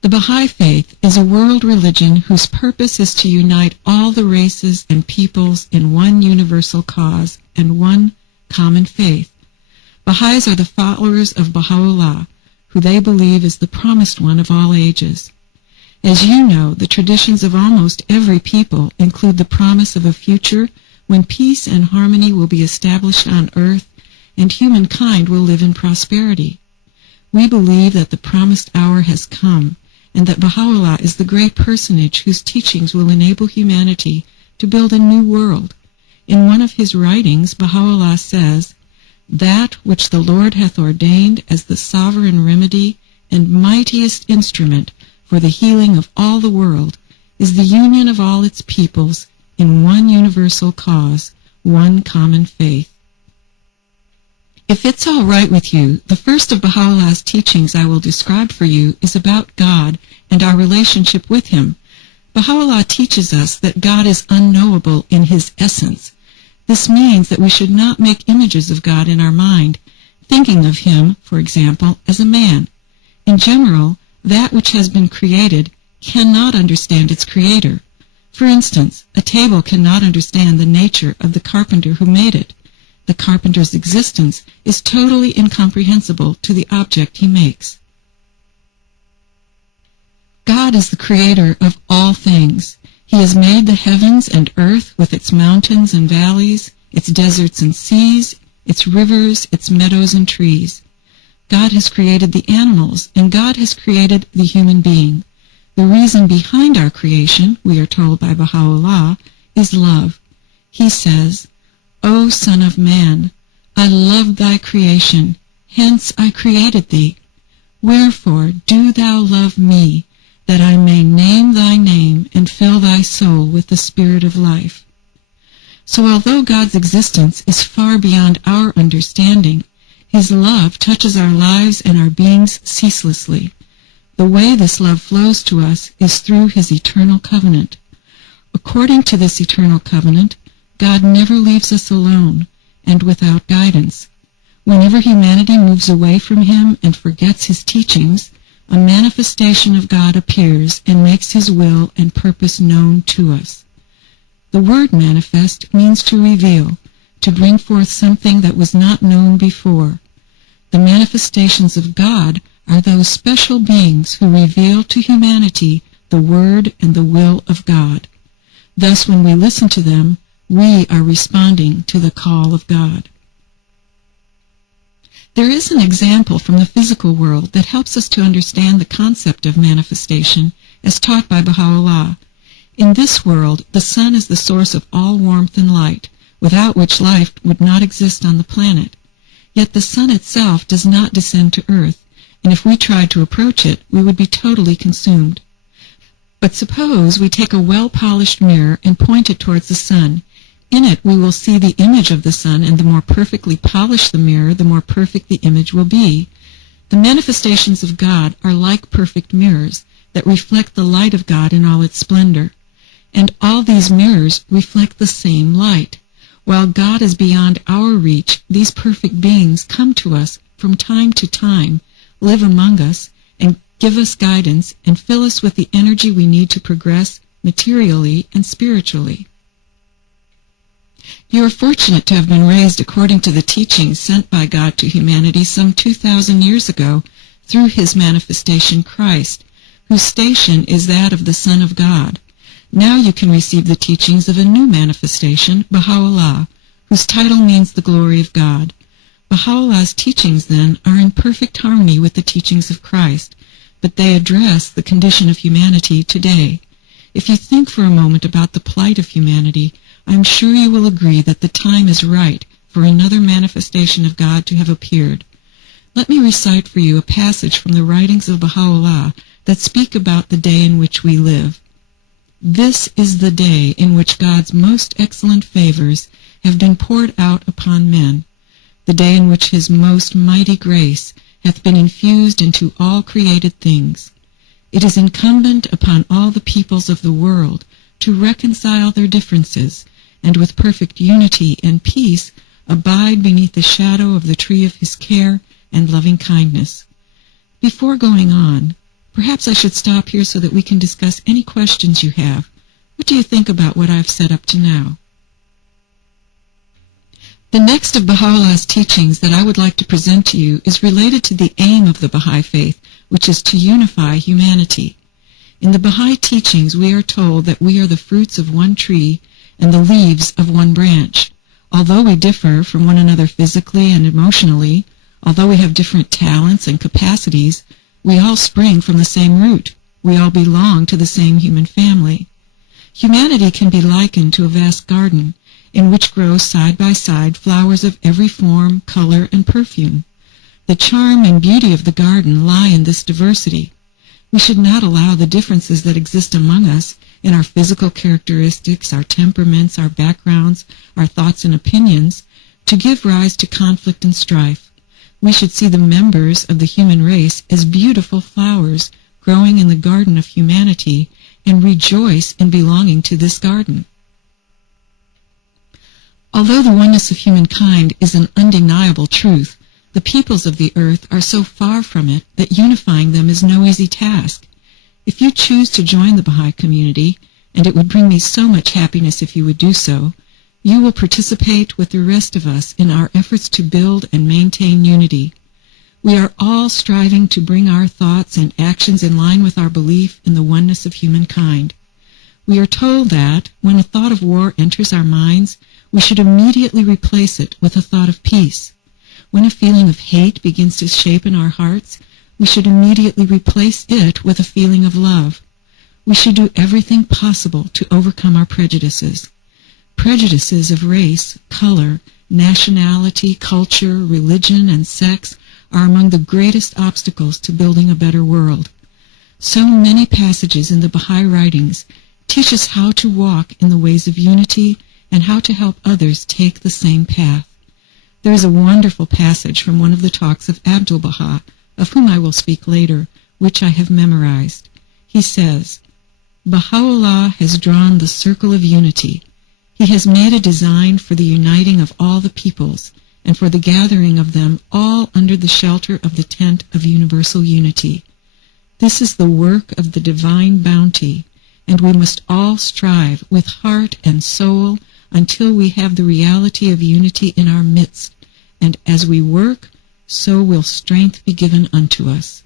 The Baha'i Faith is a world religion whose purpose is to unite all the races and peoples in one universal cause and one common faith. Baha'is are the followers of Baha'u'llah, who they believe is the promised one of all ages. As you know, the traditions of almost every people include the promise of a future when peace and harmony will be established on earth and humankind will live in prosperity. We believe that the promised hour has come, and that Baha'u'llah is the great personage whose teachings will enable humanity to build a new world. In one of his writings, Baha'u'llah says, "That which the Lord hath ordained as the sovereign remedy and mightiest instrument for the healing of all the world is the union of all its peoples in one universal cause, one common faith." If it's all right with you, the first of Baha'u'llah's teachings I will describe for you is about God and our relationship with Him. Baha'u'llah teaches us that God is unknowable in His essence. This means that we should not make images of God in our mind, thinking of Him, for example, as a man. In general, that which has been created cannot understand its creator. For instance, a table cannot understand the nature of the carpenter who made it. The carpenter's existence is totally incomprehensible to the object he makes. God is the creator of all things. He has made the heavens and earth with its mountains and valleys, its deserts and seas, its rivers, its meadows and trees. God has created the animals, and God has created the human being. The reason behind our creation, we are told by Baha'u'llah, is love. He says, "O Son of Man, I love thy creation, hence I created thee. Wherefore do thou love me, that I may name thy name and fill thy soul with the spirit of life." So although God's existence is far beyond our understanding, His love touches our lives and our beings ceaselessly. The way this love flows to us is through His eternal covenant. According to this eternal covenant, God never leaves us alone and without guidance. Whenever humanity moves away from Him and forgets His teachings, a manifestation of God appears and makes His will and purpose known to us. The word manifest means to reveal, to bring forth something that was not known before. The manifestations of God are those special beings who reveal to humanity the word and the will of God. Thus, when we listen to them, we are responding to the call of God. There is an example from the physical world that helps us to understand the concept of manifestation as taught by Baha'u'llah. In this world, the sun is the source of all warmth and light, without which life would not exist on the planet. Yet the sun itself does not descend to earth, and if we tried to approach it, we would be totally consumed. But suppose we take a well-polished mirror and point it towards the sun. In it we will see the image of the sun, and the more perfectly polished the mirror, the more perfect the image will be. The manifestations of God are like perfect mirrors that reflect the light of God in all its splendor. And all these mirrors reflect the same light. While God is beyond our reach, these perfect beings come to us from time to time, live among us, and give us guidance and fill us with the energy we need to progress materially and spiritually. You are fortunate to have been raised according to the teachings sent by God to humanity some 2,000 years ago through His manifestation Christ, whose station is that of the Son of God. Now you can receive the teachings of a new manifestation, Baha'u'llah, whose title means the glory of God. Baha'u'llah's teachings, then, are in perfect harmony with the teachings of Christ, but they address the condition of humanity today. If you think for a moment about the plight of humanity, I am sure you will agree that the time is right for another manifestation of God to have appeared. Let me recite for you a passage from the writings of Baha'u'llah that speak about the day in which we live. This is the day in which God's most excellent favors have been poured out upon men, the day in which His most mighty grace hath been infused into all created things. It is incumbent upon all the peoples of the world to reconcile their differences, and with perfect unity and peace abide beneath the shadow of the tree of His care and loving kindness. Before going on, Perhaps I should stop here so that we can discuss any questions you have. What do you think about what I've said up to now? The next of Baha'u'llah's teachings that I would like to present to you is related to the aim of the Baha'i faith, which is to unify humanity. In the Baha'i teachings, we are told that we are the fruits of one tree and the leaves of one branch. Although we differ from one another physically and emotionally, although we have different talents and capacities, we all spring from the same root. We all belong to the same human family. Humanity can be likened to a vast garden in which grow side by side flowers of every form, color, and perfume. The charm and beauty of the garden lie in this diversity. We should not allow the differences that exist among us in our physical characteristics, our temperaments, our backgrounds, our thoughts and opinions, to give rise to conflict and strife. We should see the members of the human race as beautiful flowers growing in the garden of humanity and rejoice in belonging to this garden. Although the oneness of humankind is an undeniable truth, the peoples of the earth are so far from it that unifying them is no easy task. If you choose to join the Baha'i community, and it would bring me so much happiness if you would do so, you will participate with the rest of us in our efforts to build and maintain unity. We are all striving to bring our thoughts and actions in line with our belief in the oneness of humankind. We are told that, when a thought of war enters our minds, we should immediately replace it with a thought of peace. When a feeling of hate begins to shape in our hearts, we should immediately replace it with a feeling of love. We should do everything possible to overcome our prejudices. Prejudices of race, color, nationality, culture, religion, and sex are among the greatest obstacles to building a better world. So many passages in the Baha'i writings teach us how to walk in the ways of unity and how to help others take the same path. There is a wonderful passage from one of the talks of Abdu'l-Baha, of whom I will speak later, which I have memorized. He says, Baha'u'llah has drawn the circle of unity. He has made a design for the uniting of all the peoples, and for the gathering of them all under the shelter of the tent of universal unity. This is the work of the divine bounty, and we must all strive with heart and soul until we have the reality of unity in our midst, and as we work, so will strength be given unto us.